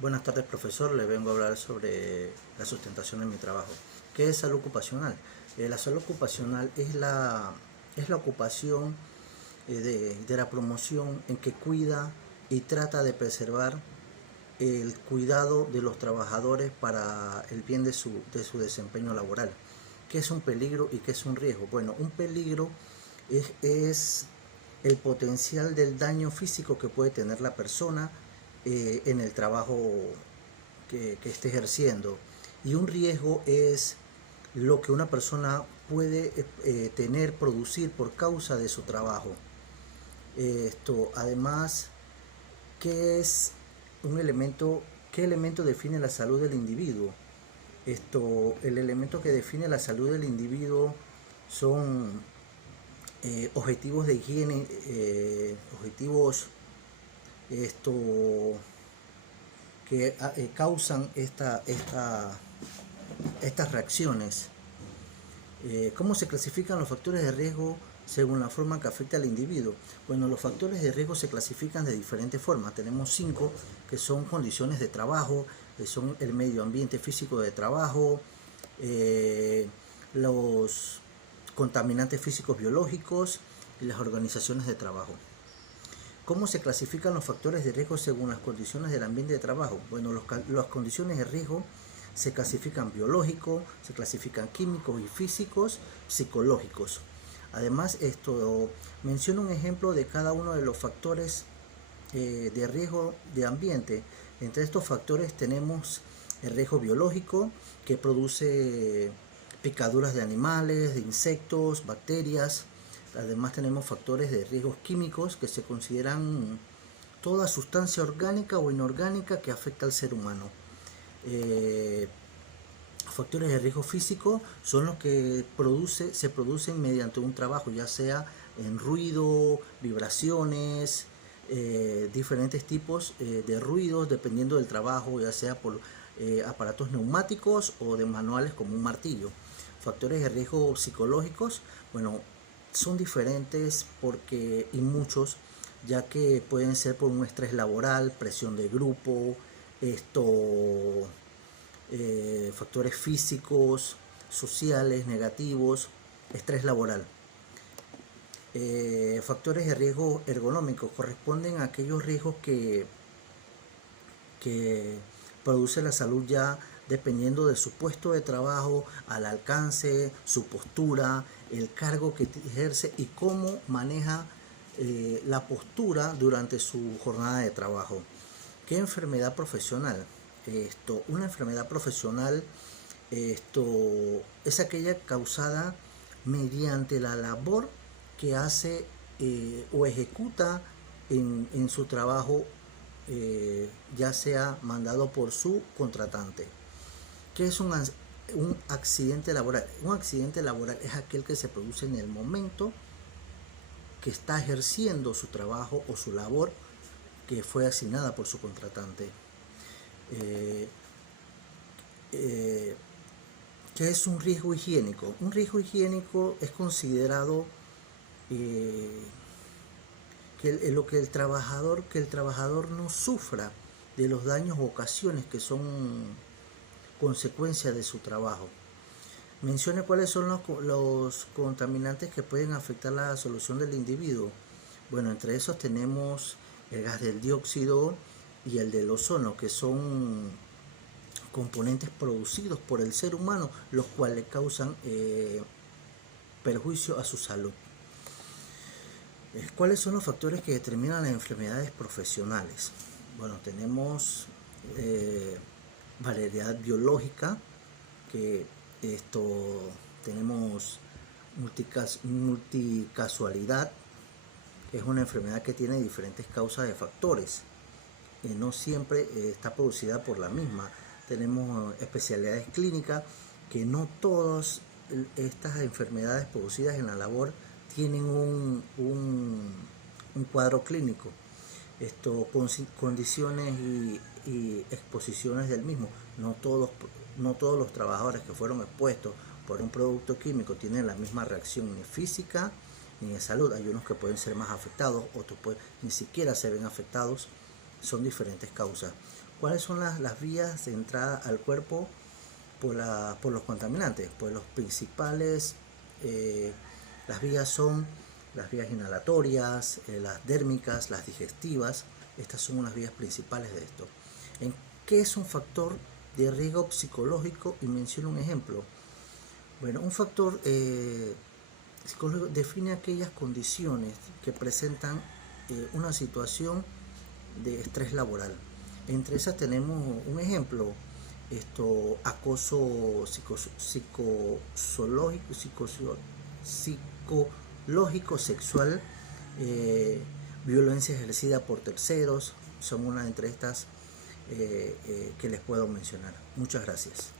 Buenas tardes, profesor. Le vengo a hablar sobre la sustentación en mi trabajo. ¿Qué es salud ocupacional? La salud ocupacional es la ocupación de la promoción en que cuida y trata de preservar el cuidado de los trabajadores para el bien de su desempeño laboral. ¿Qué es un peligro y qué es un riesgo? Bueno, un peligro es el potencial del daño físico que puede tener la persona en el trabajo que esté ejerciendo. Y un riesgo es lo que una persona puede tener, producir por causa de su trabajo. Además, ¿qué es un elemento? ¿Qué elemento define la salud del individuo? El elemento que define la salud del individuo son objetivos de higiene, objetivos esto que causan estas reacciones. ¿Cómo se clasifican los factores de riesgo según la forma que afecta al individuo? Bueno, los factores de riesgo se clasifican de diferentes formas. Tenemos 5 que son condiciones de trabajo, que son el medio ambiente físico de trabajo, los contaminantes físicos biológicos y las organizaciones de trabajo. ¿Cómo se clasifican los factores de riesgo según las condiciones del ambiente de trabajo? Bueno, las condiciones de riesgo se clasifican biológicos, se clasifican químicos y físicos, psicológicos. Además, menciona un ejemplo de cada uno de los factores de riesgo de ambiente. Entre estos factores tenemos el riesgo biológico, que produce picaduras de animales, de insectos, bacterias. Además tenemos factores de riesgos químicos, que se consideran toda sustancia orgánica o inorgánica que afecta al ser humano. Factores de riesgo físico son los que se producen mediante un trabajo, ya sea en ruido, vibraciones, diferentes tipos de ruidos dependiendo del trabajo, ya sea por aparatos neumáticos o de manuales como un martillo. Factores de riesgo psicológicos, bueno, son diferentes y muchos, ya que pueden ser por un estrés laboral, presión de grupo, factores físicos, sociales, negativos, estrés laboral. Factores de riesgo ergonómicos corresponden a aquellos riesgos que produce la salud ya dependiendo de su puesto de trabajo, al alcance, su postura, el cargo que ejerce y cómo maneja la postura durante su jornada de trabajo. ¿Qué enfermedad profesional? Una enfermedad profesional es aquella causada mediante la labor que hace o ejecuta en su trabajo, ya sea mandado por su contratante. ¿Qué es un accidente laboral? Un accidente laboral es aquel que se produce en el momento que está ejerciendo su trabajo o su labor que fue asignada por su contratante. ¿Qué es un riesgo higiénico? Un riesgo higiénico es considerado que el trabajador no sufra de los daños o ocasiones que son consecuencia de su trabajo. Mencione cuáles son los contaminantes que pueden afectar la salud del individuo. Bueno, entre esos tenemos el gas del dióxido y el del ozono, que son componentes producidos por el ser humano, los cuales causan perjuicio a su salud. ¿Cuáles son los factores que determinan las enfermedades profesionales? Bueno, tenemos variedad biológica, que tenemos multicasualidad, que es una enfermedad que tiene diferentes causas de factores, no siempre está producida por la misma. Tenemos especialidades clínicas, que no todas estas enfermedades producidas en la labor tienen un cuadro clínico. Condiciones y exposiciones del mismo. No todos los trabajadores que fueron expuestos por un producto químico tienen la misma reacción ni física ni de salud. Hay unos que pueden ser más afectados, otros ni siquiera se ven afectados. Son diferentes causas. ¿Cuáles son las vías de entrada al cuerpo por los contaminantes? Pues los principales, las vías son las vías inhalatorias, las dérmicas, las digestivas. Estas son unas vías principales de esto. ¿En qué es un factor de riesgo psicológico? Y menciono un ejemplo. Bueno, un factor psicológico define aquellas condiciones que presentan una situación de estrés laboral. Entre esas tenemos un ejemplo, acoso psicológico, sexual, violencia ejercida por terceros, son una entre estas que les puedo mencionar. Muchas gracias.